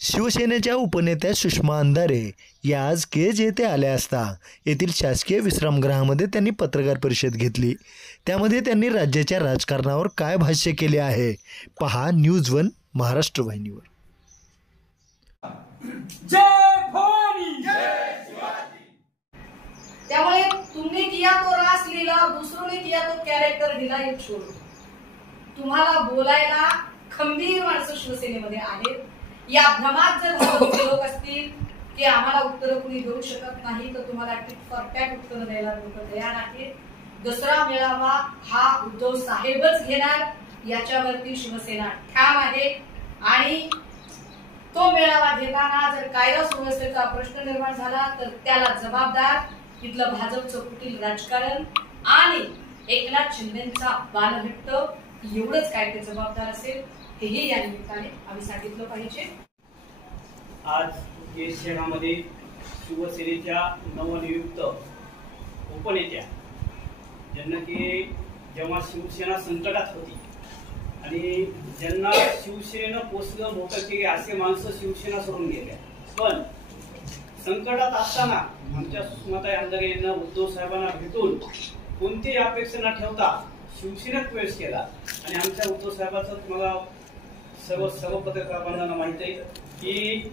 शिवसेनेच्या उपनेत्या सुषमा अंधारे या आज केज येथे आल्या असता येथील शासकीय विश्रामगृहामध्ये त्यांनी पत्रकार परिषद घेतली। त्यामध्ये त्यांनी राज्याच्या राजकारणावर काय भाष्य केले आहे पहा न्यूज वन महाराष्ट्र वाहिनीवर। जय भवानी जय शिवाजी। त्यामुळे तुमने किया तो रास लीला, दूसरों ने किया तो कॅरेक्टर ढिला, हे छोडो। तुम्हाला बोलायला खंबीर माणसं शिवसेनेमध्ये आहेत। या भ्रमात जर भाजपचे लोक असतील की आम्हाला उत्तर कुणी देऊ शकत नाही तर तुम्हाला टिक फॉर टॅक उत्तर द्यायला लोक तयार आहेत। दुसरा मेळावा हा उद्धव साहेबच घेणार याच्यावरती शिवसेना ठाम आहे आणि तो मेळावा घेताना जर कायदा सुव्यवस्थेचा प्रश्न निर्माण झाला तर त्याला जबाबदार इथलं भाजपचं कुटील राजकारण आणि एकनाथ शिंदेचा बालहट्ट एवढंच काय ते जबाबदार असेल हेही या निमित्ताने आम्ही सांगितलं पाहिजे। आज या शहरामध्ये शिवसेनेच्या नवनियुक्त उपनेत्या ज्यांना की जेव्हा शिवसेना संकटात होती आणि ज्यांना शिवसेनेनं पोचलं मोठं केले असे माणसं शिवसेना सोडून गेल्या, पण संकटात असताना आमच्या सुषमाताई अंधारे यांना उद्धव साहेबांना भेटून कोणतीही अपेक्षा न ठेवता शिवसेनेत प्रवेश केला आणि आमच्या उद्धव साहेबांचं तुम्हाला सर्व पत्रकार बांधवांना माहित आहे की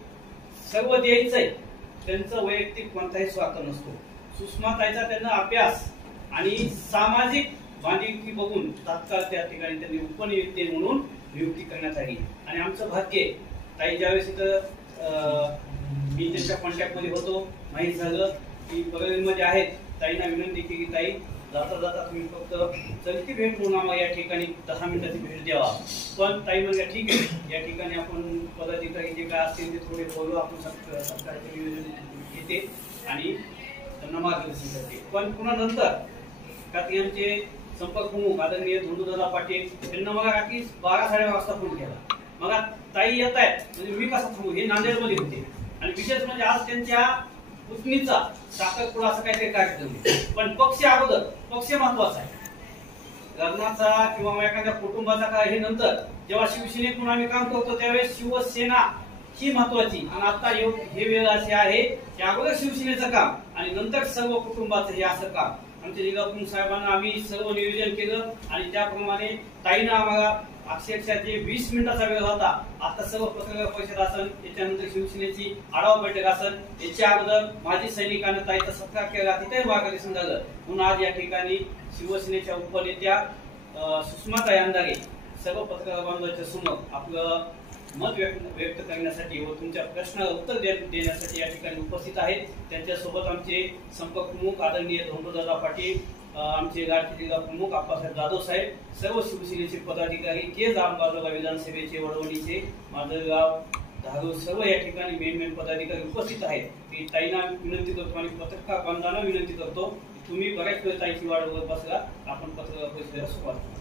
सर्व द्यायचंय, त्यांचं वैयक्तिक कोणताही स्वार्थ नसतो। सुषमाताईचा त्यांना अभ्यास आणि सामाजिक बांधिलकी बघून तात्काळ त्या ठिकाणी त्यांनी उपनियुक्ती म्हणून नियुक्ती करण्यात आली आणि आमचं भाग्य ताई ज्यावेळेस इथं मी त्यांच्या कॉन्टॅक्ट मध्ये होतो माहीत झालं की बरेलीमध्ये आहेत, ताईंना विनंती केली की ताई जाता जाता तुम्ही फक्त चलती भेट म्हणून आम्हाला या ठिकाणी 10 मिनिटाची भेट द्यावा। पण ताई म्हणल्या ठीक आहे, या ठिकाणी आपण पदाधिकारी जे काय असतील ते थोडे बोलू, आपण सरकारचे नियोजन घेते आणि त्यांना मार्गदर्शन करते। पण पुन्हा नंतर का यांचे संपर्क प्रमुख आदरणीय धोंडूदादा पाटील यांना मला रात्री 12-12:30 वाजता फोन केला। मग ताई येत आहेत म्हणजे मी कसा थांबू, हे नांदेडमध्ये होते आणि विशेष म्हणजे आज त्यांच्या पुतणीचा साखरपुडा असं काहीतरी कार्यक्रम, पण पक्ष अगोदर, पक्ष महत्वाचा आहे। लग्नाचा किंवा एखाद्या कुटुंबाचा काय हे नंतर, जेव्हा शिवसेनेतून आम्ही काम करतो त्यावेळेस शिवसेना ही महत्वाची आणि आता हे वेळ असे आहे की अगोदर शिवसेनेचं काम आणि नंतर सर्व कुटुंबाचं हे असं काम। आमच्या जिल्हा साहेबांना आम्ही सर्व नियोजन केलं आणि त्याप्रमाणे ताईनं आम्हाला अक्षरशः जे 20 मिनिटाचा वेळ होता, आता सर्व पत्रकार परिषद असेल, याच्यानंतर शिवसेनेची आढावा बैठक असेल, याच्या अगोदर माजी सैनिकांना ताईचा सत्कार केला, तिथे मार्गदर्शन झालं। म्हणून आज या ठिकाणी शिवसेनेच्या उपनेत्या सुषमाताई अंधारे सर्व पत्रकार बांधवांच्या समोर आपलं मत व्यक्त करण्यासाठी व तुमच्या प्रश्नाला उत्तर देण्यासाठी या ठिकाणी उपस्थित आहेत। त्यांच्यासोबत आमचे संपर्क प्रमुख आदरणीय धोंडूदादा पाटील, आमचे लाडके जिल्हा प्रमुख आप्पासाहेब जाधव साहेब, सर्व शिवसेनेचे पदाधिकारी, केज आमदार विधानसभेचे, वडवणीचे, माजलगाव, धारूर सर्व या ठिकाणी मेन पदाधिकारी उपस्थित आहेत। मी ताईंना विनंती करतो आणि पत्रकार बांधवांना विनंती करतो की तुम्ही बऱ्याच वेळ ताईची वाट बघत बसला, आपण पत्रकार परिषदेला सुरुवात करू।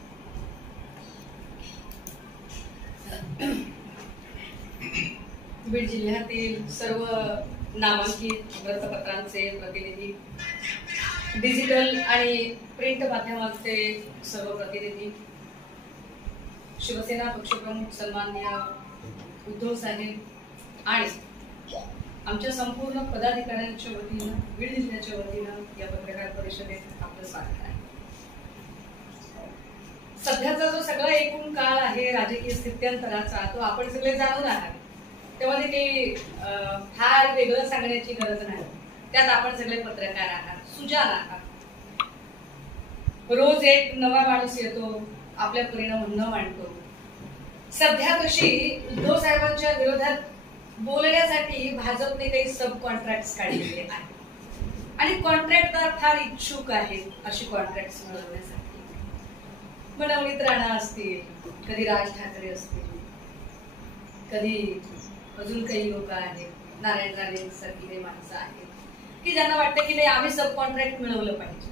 बीड जिल्ह्यातील सर्व नामांकित वृत्तपत्रांचे प्रतिनिधी, डिजिटल आणि प्रिंट माध्यमांचे सर्व प्रतिनिधी, शिवसेना पक्षप्रमुख सन्माननीय उद्धव साहेब आणि आमच्या संपूर्ण पदाधिकाऱ्यांच्या वतीनं, बीड जिल्ह्याच्या वतीनं या पत्रकार परिषदेत आपलं स्वागत आहे। सध्याचा जो सगळा एकूण काळ आहे राजकीय स्थित्यंतराचा, तो आपण सगळे जाणून आहात। त्यामध्ये काही फार वेगळं सांगण्याची गरज नाही, त्यात आपण सगळे पत्रकार आहात, सुजाण आहात। रोज एक नवा माणूस येतो, आपल्या परीनं म्हणणं मांडतो। सध्या तशी उद्धव साहेबांच्या विरोधात बोलण्यासाठी भाजपने काही सब कॉन्ट्रॅक्ट काढलेले आहेत आणि कॉन्ट्रॅक्टदार फार इच्छुक आहेत अशी कॉन्ट्रॅक्ट मिळवण्यासाठी। मग नवनीत राणा असतील, कधी राज ठाकरे असतील, कधी अजून काही लोक आहेत, नारायण राणे सारखी काही माणसं आहेत की ज्यांना वाटतं की नाही आम्ही सब कॉन्ट्रॅक्ट मिळवलं पाहिजे।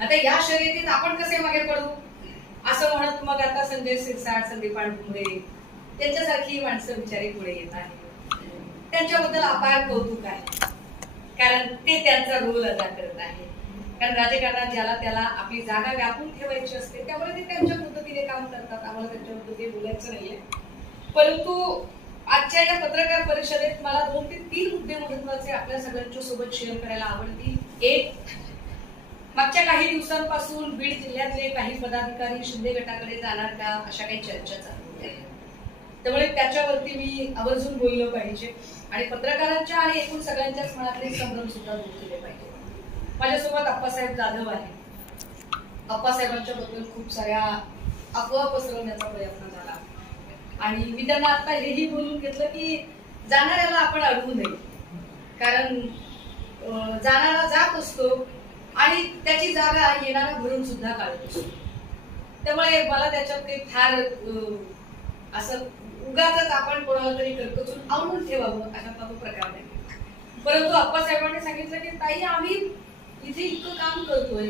आता या शर्यतीत आपण कसे मागे पडू असं म्हणत मग आता संजय सिरसाट, संदीपान भुमरे त्यांच्यासारखी माणसं बिचारी पुढे येत आहेत। त्यांच्याबद्दल अपार कौतुक आहे, कारण ते त्यांचा रोल अदा करत आहे. कारण राजकारणात ज्याला त्याला आपली जागा व्यापून ठेवायची असते, त्यामुळे ते त्यांच्या पद्धतीने काम करतात. आम्हाला त्यांच्याबद्दल काही बोलायचं नाहीये. परंतु आजच्या या पत्रकार परिषदेत मला 2 ते 3 मुद्दे महत्वाचे आपल्या सगळ्यांच्या सोबत शेअर करायला आवडतील. एक, मागच्या काही दिवसांपासून बीड जिल्ह्यातले काही पदाधिकारी शिंदे गटाकडे जाणार का, अशा काही चर्चा चालू आहेत. त्यामुळे त्याच्यावरती मी आवर्जून बोललं पाहिजे आणि पत्रकारांच्या आणि एकूण सगळ्यांच्याच मनातले संभ्रम सुद्धा दूर केले पाहिजे. माझ्यासोबत अप्पासाहेब जाधव आहे. अप्पासाहेबांच्या बद्दल खूप साऱ्या अफवा पसरवण्याचा प्रयत्न झाला आणि मी त्यांना आता हेही बोलून घेतलं की जाणाऱ्याला आपण अडवू नये, कारण जाणारा जात असतो आणि त्याची जागा येणारा भरून सुद्धा काढत असतो. त्यामुळे मला त्याच्यात काही फार असं उगाच आपण कोणाला तरी करकचून आवडून ठेवावं अशा तो प्रकार नाही. परंतु अप्पासाहेबांनी सांगितलं की ताई, आम्ही इथे इतकं काम करतोय,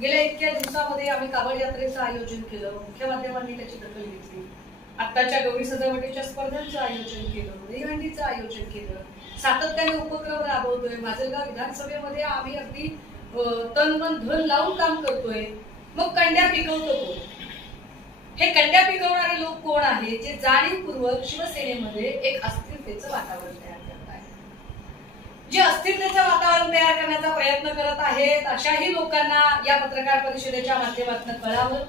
गेल्या इतक्या दिवसामध्ये आम्ही कावड यात्रेचं आयोजन केलं, मुख्य माध्यमांनी त्याची दखल घेतली, आत्ताच्या गौरी सजावटीच्या स्पर्धांचं आयोजन केलं, दहीहंडीचं आयोजन केलं, सातत्याने उपक्रम राबवतोय. माजलगाव विधानसभेमध्ये आम्ही अगदी तन मन धन लावून काम करतोय. मग कंड्या पिकवतो कोण? हे कंड्या पिकवणारे लोक कोण आहे, जे जाणीवपूर्वक शिवसेनेमध्ये एक अस्थिरतेचं वातावरण तयार करत आहेत, जे अस्थिरतेचं वातावरण तयार करण्याचा प्रयत्न करत आहेत. अशाही लोकांना या पत्रकार परिषदेच्या माध्यमातून कळावं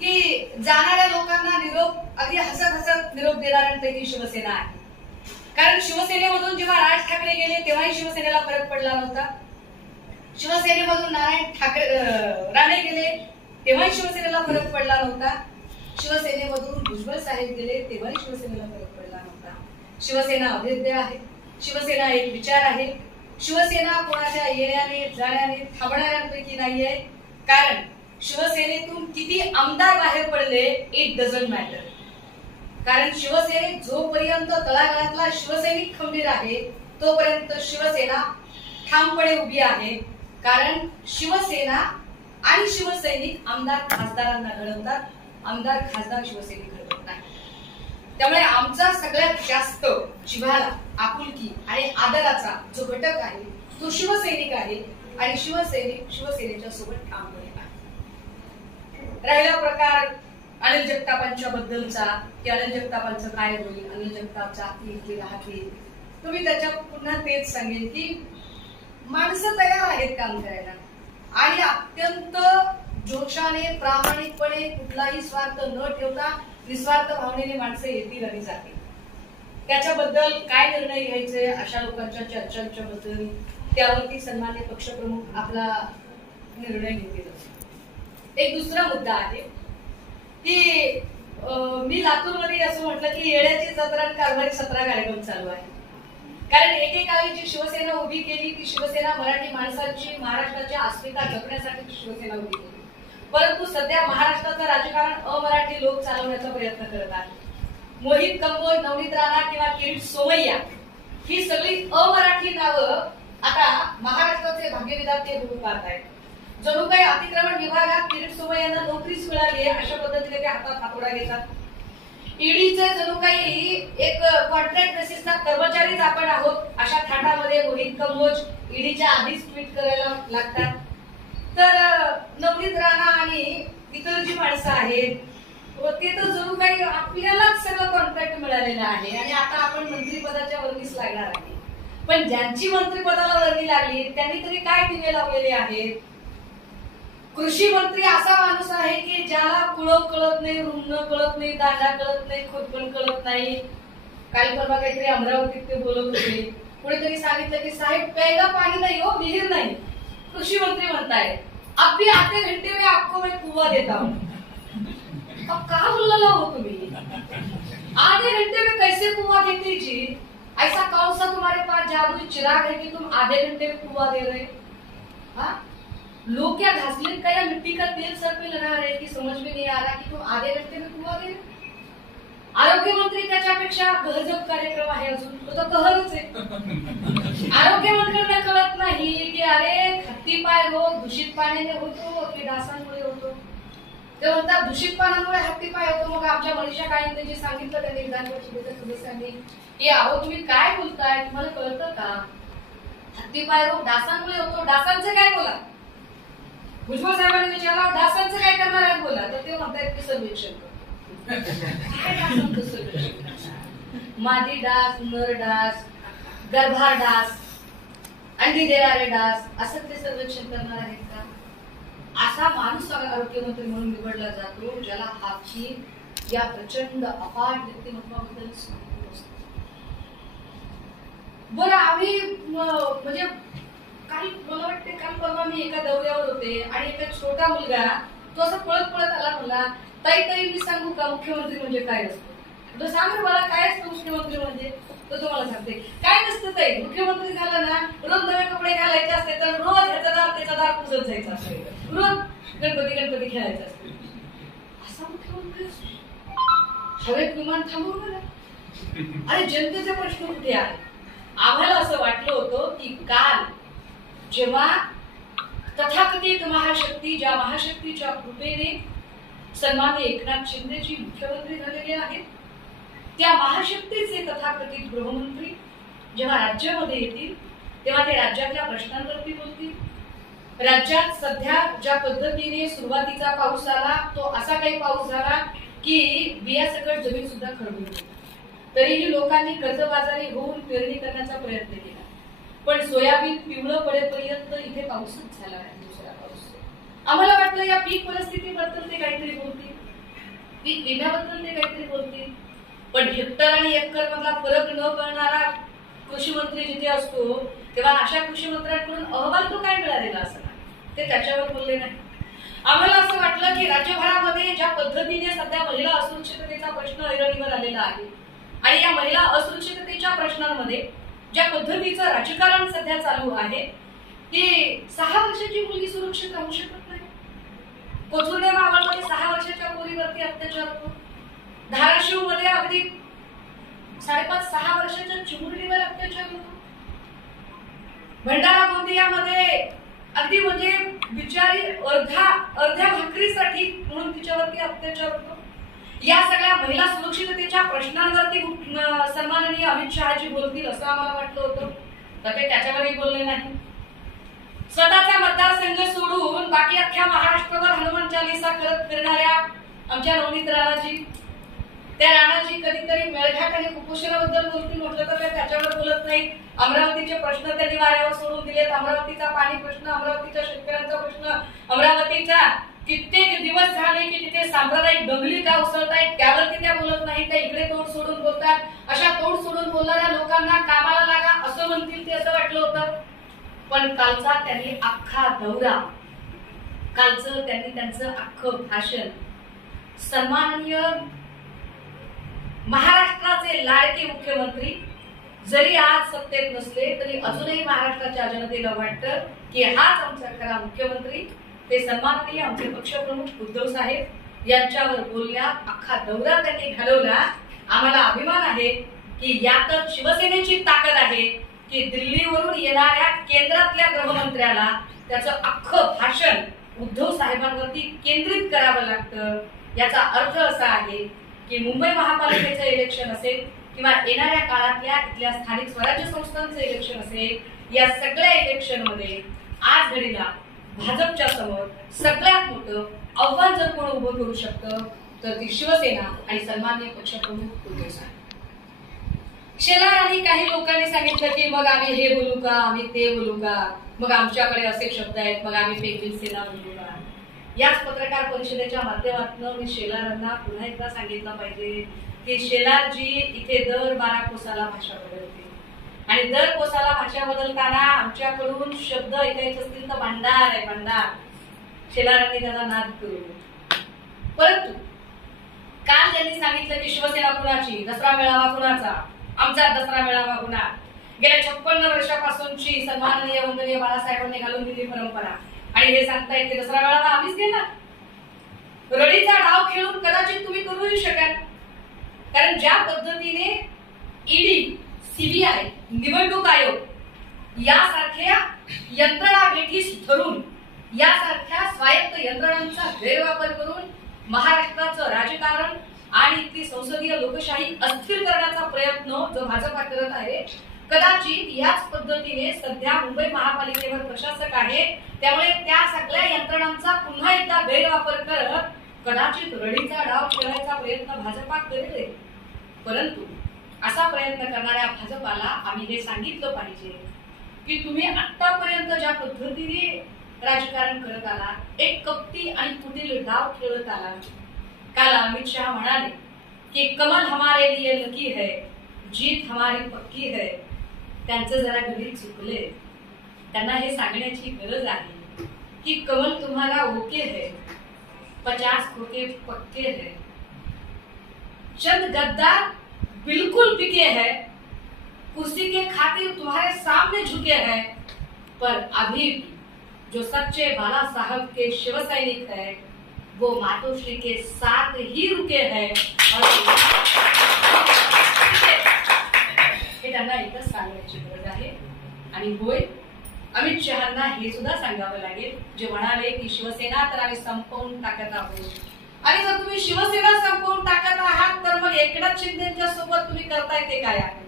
की जाणाऱ्या लोकांना निरोप अगदी हसत हसत निरोप देणाऱ्यांपैकी शिवसेना आहे. कारण शिवसेनेमधून जेव्हा राज ठाकरे गेले तेव्हाही शिवसेनेला फरक पडला नव्हता. शिवसेनेमधून राणे गेले तेव्हाही शिवसेनेला फरक पडला नव्हता. शिवसेनेमधून भुजबळ साहेब गेले तेव्हाही शिवसेनेला फरक पडला नव्हता. शिवसेना अभेद्य आहे. शिवसेना एक विचार आहे. शिवसेना कोणाच्या येण्याने जाण्याने थांबणाऱ्यांपैकी नाहीये. कारण शिवसेनेतून किती आमदार बाहेर पडले इट डझंट मॅटर. कारण शिवसेनेत जोपर्यंत तळागाळातला शिवसैनिक खंबीर आहे तोपर्यंत शिवसेना ठामपणे उभी आहे. कारण शिवसेना आणि शिवसैनिक आमदार खासदारांना घडवतात, आमदार खासदार शिवसैनिक घडवत नाही. त्यामुळे आमचा सगळ्यात जास्त जिव्हाळा, आपुलकी आणि आदराचा जो घटक आहे तो शिवसैनिक आहे आणि शिवसैनिक शिवसेनेच्या सोबत ठामपणे आहे. राहिला प्रकार अनिल जगतापांच्या बद्दलचा की अनिल जगतापांचं काय होईल, अनिल जगताप जातील की राहतील, तुम्ही त्याच्यात पुन्हा तेच सांगेल की माणसं तयार आहेत काम करायला आणि अत्यंत जोशाने प्रामाणिकपणे कुठलाही स्वार्थ न ठेवता निस्वार्थ भावनेने माणसं येतील आणि जातील. त्याच्याबद्दल काय निर्णय घ्यायचे अशा लोकांच्या चर्चांच्या बद्दल त्यावरती सन्मान्य पक्षप्रमुख आपला निर्णय घेतील. एक दुसरा मुद्दा आहे की मी लातूरमध्ये असं म्हटलं की येण्याची जत्रा कारभारी 17 कार्यक्रम चालू आहे. कारण एकेकाळी जी शिवसेना उभी केली ती शिवसेना मराठी माणसाची, महाराष्ट्राची अस्मिता जपण्यासाठी शिवसेना उभी केली. परंतु सध्या महाराष्ट्राचं राजकारण अमराठी लोक चालवण्याचा प्रयत्न करत आहेत. मोहित कंबोज, नवनीत राणा किंवा किरीट सोमय्या ही सगळी अमराठी नावं आता महाराष्ट्राचे भाग्यविधाते होऊन पाहत आहेत. जणू काही अतिक्रमण विभागात किरीट सोमय्यांना नोकरीच मिळाली आहे अशा पद्धतीने ते हातात हातोडा घेतात. ईडीचे जणू काही एक कॉन्ट्रॅक्ट बेसिसचा कर्मचारीच आपण आहोत अशा थाटामध्ये मोहित कंबोज ईडीच्या आधीच ट्विट करायला लागतात. तर नवनीत राणा आणि इतर जी माणसं आहेत ते तर जणू काही आपल्यालाच सगळं कॉन्ट्रॅक्ट मिळालेलं आहे आणि आता आपण मंत्रिपदाच्या वर्णीस लागणार आहे. पण ज्यांची मंत्रिपदाला वर्णी लागली त्यांनी तरी काय दिवे लावलेले आहेत. कृषी मंत्री असा माणूस आहे की ज्याला कुळप कळत नाही, रुग्ण कळत नाही, दांडा कळत नाही, खोदपण कळत नाही. काल परवा काहीतरी अमरावतीत ते बोलत होते. कोणीतरी सांगितलं की साहेब प्यायला पाणी नाही हो, विहीर नाही. कृषी मंत्री म्हणताय अब भी आधे घंटे में आपको मैं कुआं देता हूं. अब कहा बोलला हो तुम्ही, आधे घंटे में कैसे कुआं देती जी? ऐसा कौन सा तुम्हारे पास जादुई चिराग है कि तुम आधे घंटे में कुआं दे रहे? हाँ, लोग क्या घासलेट का या मिट्टी का तेल सर पे लगा रहे कि समझ में नहीं आ रहा कि तुम आधे घंटे में कुआं दे रहे? आरोग्य मंत्री त्याच्यापेक्षा गहजब कार्यक्रम आहे अजून, तो तर कहरच आहे. आरोग्य मंत्र्यांना कळत नाही की अरे हत्ती पाय रोग दूषित पाण्याने होतो की डासांमुळे होतो. ते म्हणतात दूषित पाण्यामुळे हत्तीपाय होतो. मग आमच्या मनीषा काळेंनी जे सांगितलं त्यांनी विधान परिषदेच्या सदस्यांनी की अहो तुम्ही काय बोलताय, तुम्हाला कळतं का हत्तीपाय रोग डासांमुळे होतो, डासांचं काय बोला. भुजबळ साहेबांनी विचारला डासांचं काय करणार आहेत बोला, तर ते म्हणतायत की सर्वेक्षण करतो. काय डासांचं सर्वेक्षण करणार? मादी डास, नर डास, गर्भार डास, अंडी देणारे डास, असं ते सर्वेक्षण करणार आहेत का? असा माणूस आरोग्यमंत्री म्हणून निवडला जातो ज्याला हाची या प्रचंड अफाट व्यक्तिमत्वाबद्दल स्मरण असतं. बरं आम्ही म्हणजे काल मला वाटते काल परवा मी एका दौऱ्यावर होते आणि एका छोटा मुलगा तो असं पळत पळत आला, म्हणला ताई ताई मी सांगू का मुख्यमंत्री म्हणजे काय असतं. तो सांग मला काय असतं मुख्यमंत्री म्हणजे. तर तुम्हाला सांगते काय नसतं ताई, मुख्यमंत्री झालं ना रोज नवे कपडे घालायचे असते, तर रोज ह्याचा दार त्याचा दार पुसत जायचं असते, रोज गणपती खेळायचं असते. असा मुख्यमंत्री असतो. हवेत विमान थांबवलं ना. अरे जनतेचा प्रश्न कुठे आहे. आम्हाला असं वाटलं होतं की काल जेव्हा तथाकथित महाशक्ती, ज्या महाशक्तीच्या कृपेने सन्माननीय एकनाथ शिंदेजी मुख्यमंत्री झालेले आहेत, त्या महाशक्तीचे तथाकथित गृहमंत्री जेव्हा राज्यामध्ये येतील तेव्हा ते राज्यातल्या प्रश्नांवरती बोलतील. राज्यात सध्या ज्या पद्धतीने सुरुवातीचा पाऊस आला तो असा काही पाऊस झाला की बियासकट जमीन सुद्धा खरडून गेली. तरीही लोकांनी कर्जबाजारी होऊन पेरणी करण्याचा प्रयत्न केला, पण सोयाबीन पिवळं पडेपर्यंत इथे पाऊसच झाला नाही, दुसरा पाऊस. आम्हाला वाटलं या पीक परिस्थितीबद्दल ते काहीतरी बोलतील, पीक विम्याबद्दल ते काहीतरी बोलतील, पण हेक्टर आणि एकर मधला फरक न कळणारा कृषी मंत्री जिथे असतो तेव्हा अशा कृषी मंत्र्यांकडून अहवाल तो काय मिळालेला असणार, ते त्याच्यावर बोलले नाही. आम्हाला असं वाटलं की राज्यभरामध्ये ज्या पद्धतीने सध्या महिला असुरक्षिततेचा प्रश्न ऐरणीवर आलेला आहे आणि या महिला असुरक्षिततेच्या प्रश्नांमध्ये ज्या पद्धतीचं राजकारण सध्या चालू आहे की 6 वर्षाची मुलगी सुरक्षित राहू शकत नाही. कोथुर्डे मावळमध्ये 6 वर्षाच्या मुलीवरती अत्याचार होतो. धाराशिव मध्ये अगदी 5.5-6 वर्षाच्या चिमुरडीवर अत्याचार होतो. भंडारा गोंदियामध्ये अगदी म्हणजे बिचारी अर्ध्या भाकरीसाठी म्हणून तिच्यावरती अत्याचार होतो. या सगळ्या महिला सुरक्षिततेच्या प्रश्नांवरती सन्माननीय अमित शहाजी बोलतील असं आम्हाला वाटलं होतं, तर ते त्याच्यावरही बोलले नाही. स्वतःचा मतदारसंघ सोडून बाकी अख्ख्या महाराष्ट्रावर हनुमान चालीसा करत फिरणाऱ्या आमच्या नवनीत राणाजी, त्या राणाजी कधीतरी मेळघाट आणि कुपोषणाबद्दल बोलतील म्हटलं तर त्याच्यावर बोलत नाही. अमरावतीचे प्रश्न त्यांनी वाऱ्यावर सोडून दिलेत. अमरावतीचा पाणी प्रश्न, अमरावतीच्या शेतकऱ्यांचा प्रश्न, अमरावतीचा कित्येक दिवस झाले की तिथे सांप्रदायिक दंगली का उसळतायत त्यावरती त्या बोलत नाही, त्या इकडे तोंड सोडून बोलतात. अशा तोंड सोडून बोलणाऱ्या लोकांना कामाला लागा असं म्हणतील ते असं वाटलं होतं. पण कालचा त्यांनी अख्खा दौरा, कालचं त्यांनी त्यांचं अख्खं भाषण सन्माननीय महाराष्ट्राचे लाडके मुख्यमंत्री जरी आज सत्तेत नसले तरी अजूनही महाराष्ट्राच्या जनतेला वाटतं की हाच आमचा खरा मुख्यमंत्री. ते सन्माननीय आमचे पक्षप्रमुख उद्धव साहेब यांच्यावर बोलल्या अख्खा दौरा त्यांनी घालवला. आम्हाला अभिमान आहे की यातच शिवसेनेची ताकद आहे की दिल्लीवरून येणाऱ्या केंद्रातल्या गृहमंत्र्याला त्याचं अख्खं भाषण उद्धव साहेबांवरती केंद्रित करावं लागतं. याचा अर्थ असा आहे की मुंबई महापालिकेचं इलेक्शन असेल किंवा येणाऱ्या काळातल्या इथल्या स्थानिक स्वराज्य संस्थांचं इलेक्शन असेल, या सगळ्या इलेक्शन मध्ये आज घडीला भाजपच्या समोर सगळ्यात मोठं आव्हान जर कोण उभं करू शकतं तर ती शिवसेना आणि सन्माननीय पक्षप्रमुख उद्धव साहेब. शेलार आणि काही लोकांनी सांगितलं की मग आम्ही हे बोलू का, आम्ही ते बोलू का, मग आमच्याकडे असे शब्द आहेत, मग आम्ही पेंगविन सेना बोलू का. याच पत्रकार परिषदेच्या माध्यमातून मी शेलारांना पुन्हा एकदा सांगितलं पाहिजे की शेलारजी इथे दर 12 कोसाला भाषा बदलते आणि दर कोसाला भाषा बदलताना आमच्याकडून शब्द ऐकायचे असतील तर भांडार आहे, भांडार. शेलारांनी त्याचा नाद करू. परंतु काल त्यांनी सांगितलं की शिवसेना कुणाची, दसरा मेळावा कुणाचा, आमचा दसरा मेळावा होणार. गेल्या 56 वर्षापासूनची सन्माननीय वंदनीय बाळासाहेबांनी घालून दिलेली परंपरा आणि हे सांगतायत की दसरा मेळावा आम्हीच घेणार. रडीचा डाव खेळून कदाचित तुम्ही करूही शकाल, कारण ज्या पद्धतीने ईडी, सीबीआय, निवडणूक आयोग यासारख्या यंत्रणा वेठीस धरून, यासारख्या स्वायत्त यंत्रणांचा गैरवापर करून महाराष्ट्राचं राजकारण आणि इथली संसदीय लोकशाही अस्थिर करण्याचा प्रयत्न जो भाजपा करत आहे, कदाचित याच पद्धतीने सध्या मुंबई महापालिकेवर प्रशासक आहे, त्यामुळे त्या सगळ्या यंत्रणांचा पुन्हा एकदा गैरवापर करत कदाचित रडीचा डाव खेळायचा प्रयत्न भाजपा करेल. परंतु असा प्रयत्न करणाऱ्या भाजपाला आम्ही हे सांगितलं पाहिजे की तुम्ही आतापर्यंत ज्या पद्धतीने राजकारण करत आला, एक कपटी आणि कुटील डाव खेळत आला. काल अमित शहा म्हणाले की कमल हमारे लिए लकी है, जीत हमारी पक्की है. त्यांचं जरा गणित चुकले. त्यांना हे सांगण्याची गरज आहे की कमल तुम्हाला ओके है, 50 खोके पक्के है. चंद गद्दार बिल्कुल पिके है, कुर्सी के खातिर तुम्हारे सामने झुके हैं, पर अभी भी जो सच्चे बाला साहब के शिव सैनिक है वो मातोश्री के साथ ही रुके हैं. हे त्यांना एकच सांगण्याची गरज आहे. आणि होय, अमित शहांना हे सुद्धा सांगावं लागेल जे म्हणाले की शिवसेना तर आम्ही संपवून टाकत आहोत. आणि जर तुम्ही शिवसेना संपवून टाकत आहात तर मग एकनाथ शिंदेच्या सोबत तुम्ही करताय ते काय आहे?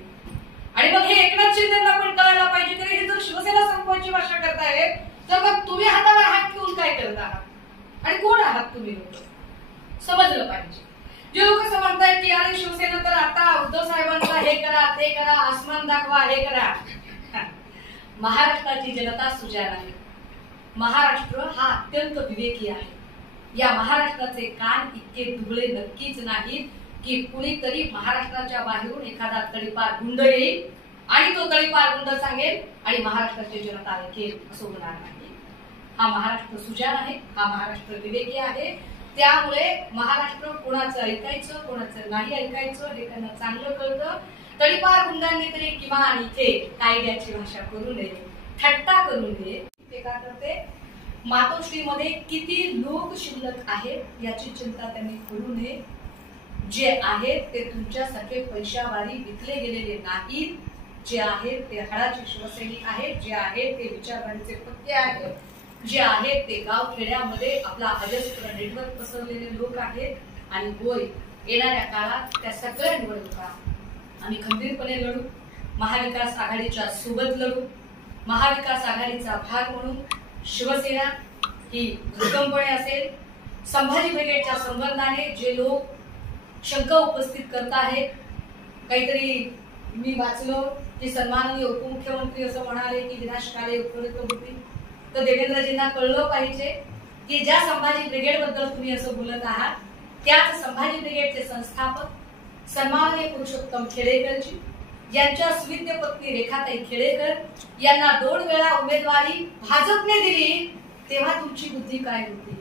आणि मग हे एकनाथ शिंदेना पण कळायला पाहिजे की हे जर शिवसेना संपवायची भाषा करताय तर मग तुम्ही हातावर हात घेऊन काय करत आहात आणि कोण आहात तुम्ही लोक? समजलं पाहिजे. जे लोक असं म्हणतायत की अरे शिवसेना तर आता उद्धव साहेबांना हे करा ते करा, आसमान दाखवा हे करा. महाराष्ट्राची जनता सुजाण आहे. महाराष्ट्र हा अत्यंत विवेकी आहे. या महाराष्ट्राचे कान इतके दुबळे नक्कीच नाहीत की कुणीतरी महाराष्ट्राच्या बाहेरून एखादा तडीपार गुंड येईल आणि तो तडीपार गुंड सांगेल आणि महाराष्ट्राची जनता ऐकेल, असं होणार नाही. हा महाराष्ट्र सुजाण आहे, हा महाराष्ट्र विवेकी आहे. त्यामुळे महाराष्ट्र कोणाचं ऐकायचं कोणाचं नाही ऐकायचं हे त्यांना चांगलं कळतं. तडीपार गुंडांनी तरी किमान इथे कायद्याची भाषा करू नये, थट्टा करू नये. ते काय करते, मातोश्रीमध्ये किती लोक शिल्लक आहेत याची चिंता त्यांनी करू नये. जे आहेत ते तुमच्यासारखे पैशावारी विकले गेलेले नाहीत. जे आहेत ते हाडाचे शिवसैनिक आहेत, जे आहेत ते विचारवाणीचे पक्के आहेत, जे आहेत ते गाव खेड्यामध्ये आपला अजस्त्र नेटवर्क पसरलेले लोक आहेत. आणि होय, येणाऱ्या काळात त्या सगळ्या निवडणुका आम्ही खंबीरपणे लढू, महाविकास आघाडीच्या सोबत लढू. महाविकास आघाडीचा भाग म्हणून शिवसेना ही भक्कमपणे असेल. संभाजी ब्रिगेडच्या संबंधाने जे लोक शंका उपस्थित करत आहेत, काहीतरी मी वाचलो की सन्माननीय उपमुख्यमंत्री असं म्हणाले की विनाशकाले उत्पन्न होती, तर देवेंद्रजींना कळलं पाहिजे की ज्या संभाजी ब्रिगेड बद्दल तुम्ही असं बोलत आहात त्याच संभाजी ब्रिगेडचे संस्थापक सन्माननीय पुरुषोत्तम खेडेकरजी यांच्या सुविद्य पत्नी रेखाताई खेडेकर यांना 2 वेळा उमेदवारी भाजपने दिली, तेव्हा तुमची बुद्धी काय होती?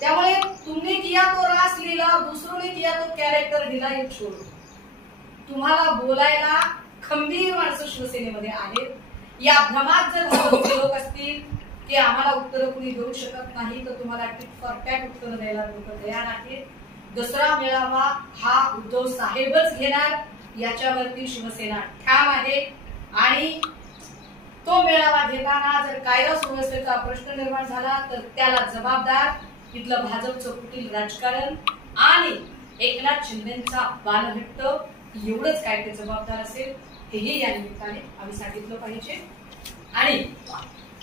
त्यामुळे तुमने किया तो रास लीला, दूसरों ने किया तो कॅरेक्टर दिला, हे छोड. तुम्हाला बोलायला खंबीर माणसं शिवसेनेमध्ये आहेत. या भ्रमात जर भाजपचे लोक असतील की आम्हाला उत्तर कुणी देऊ शकत नाही, तर तुम्हाला टिक फॉर टॅक उत्तर द्यायला लोक तयार आहेत. दुसरा मेळावा हा उद्धव साहेबच घेणार याच्यावरती शिवसेना ठाम आहे. आणि तो मेळावा घेताना जर कायदा सुव्यवस्थेचा प्रश्न निर्माण झाला तर त्याला जबाबदार इथलं भाजपचं कुटील राजकारण आणि एकनाथ शिंदेचा बालहट्ट, एवढंच काय ते जबाबदार असेल हेही या निमित्ताने आम्ही सांगितलं पाहिजे. आणि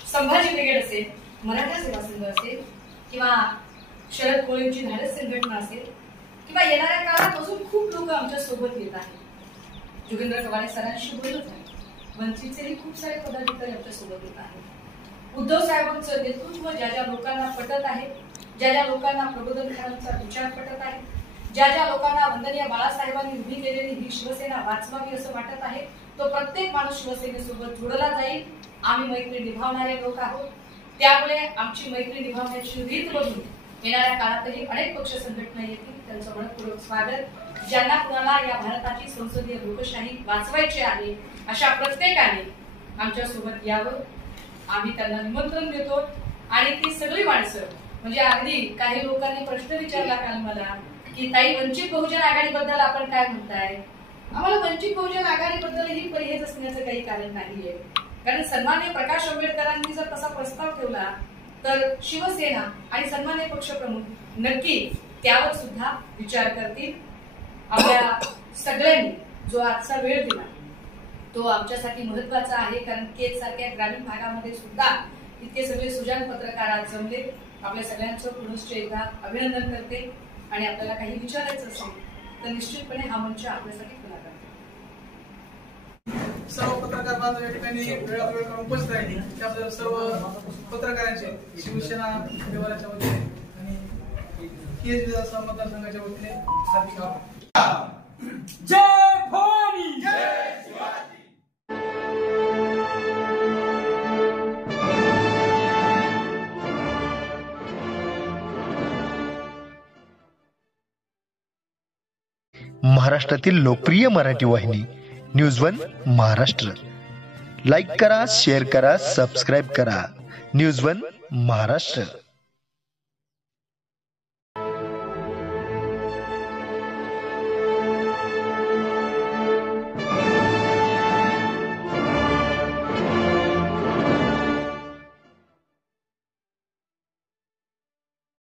संभाजी ब्रिगेड असेल, मराठा सेवा संघ असेल किंवा शरद कोळींची धाडस संघटना असेल किंवा येणाऱ्या काळात अजून खूप लोक आमच्या सोबत येत आहेत. जोगेंद्र कवाडे सरांशी बोलत आहे, वंचितचेही खूप सारे पदाधिकारी आमच्या सोबत येत आहेत. उद्धव साहेबांचं नेतृत्व ज्या ज्या लोकांना पटत आहे, ज्या ज्या लोकांना प्रबोधनकारांचा विचार पटत आहे, ज्या ज्या लोकांना वंदनीय बाळासाहेबांनी उभी केलेली ही शिवसेना वाचवावी असं वाटत आहे, तो प्रत्येक माणूस शिवसेनेसोबत जोडला जाईल. आम्ही मैत्री निभावणारे लोक आहोत. त्यामुळे आमची मैत्री निभावण्याची रीत बदलून येणाऱ्या काळातही अनेक पक्ष संघटना येतील. त्यांचं मनपूर्वक स्वागत. ज्यांना कुणाला या भारताची संसदीय लोकशाही वाचवायची आहे अशा प्रत्येकाने आमच्या सोबत यावं, आम्ही त्यांना निमंत्रण देतो. आणि ती सगळी माणसं म्हणजे अगदी काही लोकांनी प्रश्न विचारला काल मला की ताई वंचित बहुजन आघाडीबद्दल आपण काय म्हणताय? आम्हाला वंचित बहुजन आघाडीबद्दलही परिहेज असण्याचं काही कारण नाहीये. कारण सन्माननीय प्रकाश आंबेडकरांनी जर तसा प्रस्ताव ठेवला तर शिवसेना आणि सन्माननीय पक्षप्रमुख नक्की त्यावर सुद्धा विचार करतील. आपल्या सगळ्यांनी जो आजचा वेळ दिला तो आमच्यासाठी महत्वाचा आहे, कारण केज सारख्या ग्रामीण भागामध्ये सुद्धा इतके सगळे सुजाण पत्रकार आज जमले. आपल्या सगळ्यांचं पुनश्च एकदा अभिनंदन करते आणि आपल्याला काही विचारायचं असेल तर निश्चितपणे हा मंच आपल्यासाठी खुला करते. सर्व पत्रकार बांधव या ठिकाणी वेळात वेळ करून उपस्थित राहिले. त्याबद्दल सर्व पत्रकारांचे शिवसेना परिवाराच्या वतीने आणि केज विधानसभा मतदारसंघाच्या वतीने हार्दिक आभार. जय भवानी, जय शिवाजी. महाराष्ट्रातील लोकप्रिय मराठी वाहिनी न्यूज वन महाराष्ट्र. लाईक करा, शेअर करा, सबस्क्राईब करा. News one Maharashtra.